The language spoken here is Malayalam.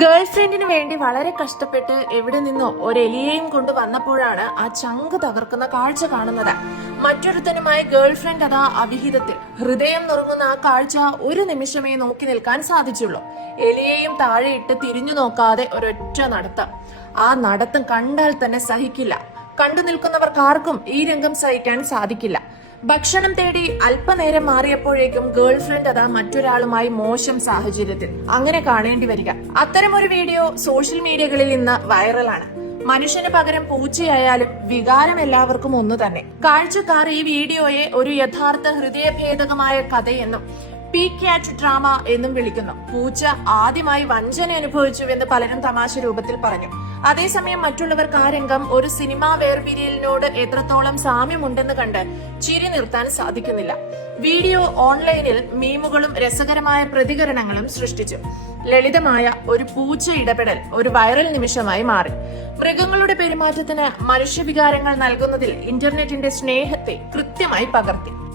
ഗേൾ ഫ്രണ്ടിന് വേണ്ടി വളരെ കഷ്ടപ്പെട്ട് എവിടെ നിന്നോ ഒരു എലിയെയും കൊണ്ട് വന്നപ്പോഴാണ് ആ ചങ്ക് തകർക്കുന്ന കാഴ്ച കാണുന്നത്. മറ്റൊരുത്തനുമായി ഗേൾ ഫ്രണ്ട് അതാ അവിഹിതത്തിൽ. ഹൃദയം നുറുങ്ങുന്ന ആ കാഴ്ച ഒരു നിമിഷമേ നോക്കി നിൽക്കാൻ സാധിച്ചുള്ളൂ. എലിയെയും താഴെയിട്ട് തിരിഞ്ഞു നോക്കാതെ ഒരൊറ്റ നടത്തം. ആ നടത്തം കണ്ടാൽ തന്നെ സഹിക്കില്ല. കണ്ടു നിൽക്കുന്നവർക്കാർക്കും ഈ രംഗം സഹിക്കാൻ സാധിക്കില്ല. ഭക്ഷണം തേടി അല്പനേരം മാറിയപ്പോഴേക്കും ഗേൾ ഫ്രണ്ട് അതാ മറ്റൊരാളുമായി മോശം സാഹചര്യത്തിൽ. അങ്ങനെ കാണേണ്ടി വരിക. അത്തരമൊരു വീഡിയോ സോഷ്യൽ മീഡിയകളിൽ ഇന്ന് വൈറലാണ്. മനുഷ്യന് പകരം പൂച്ചയായാലും വികാരം എല്ലാവർക്കും ഒന്നു തന്നെ. കാഴ്ചക്കാർ ഈ വീഡിയോയെ ഒരു യഥാർത്ഥ ഹൃദയഭേദകമായ കഥയെന്നും പി ക്യാറ്റ് ഡ്രാമ എന്നും വിളിക്കുന്നു. പൂച്ച ആദ്യമായി വഞ്ചന അനുഭവിച്ചുവെന്ന് പലരും തമാശ രൂപത്തിൽ പറഞ്ഞു. അതേസമയം മറ്റുള്ളവർക്ക് ആ രംഗം ഒരു സിനിമാ വേർപിരിയലിനോട് എത്രത്തോളം സാമ്യമുണ്ടെന്ന് കണ്ട് ചിരി നിർത്താൻ സാധിക്കുന്നില്ല. വീഡിയോ ഓൺലൈനിൽ മീമുകളും രസകരമായ പ്രതികരണങ്ങളും സൃഷ്ടിച്ചു. ലളിതമായ ഒരു പൂച്ച ഇടപെടൽ ഒരു വൈറൽ നിമിഷമായി മാറി. മൃഗങ്ങളുടെ പെരുമാറ്റത്തിന് മനുഷ്യവികാരങ്ങൾ നൽകുന്നതിൽ ഇന്റർനെറ്റിന്റെ സ്നേഹത്തെ കൃത്യമായി പകർത്തി.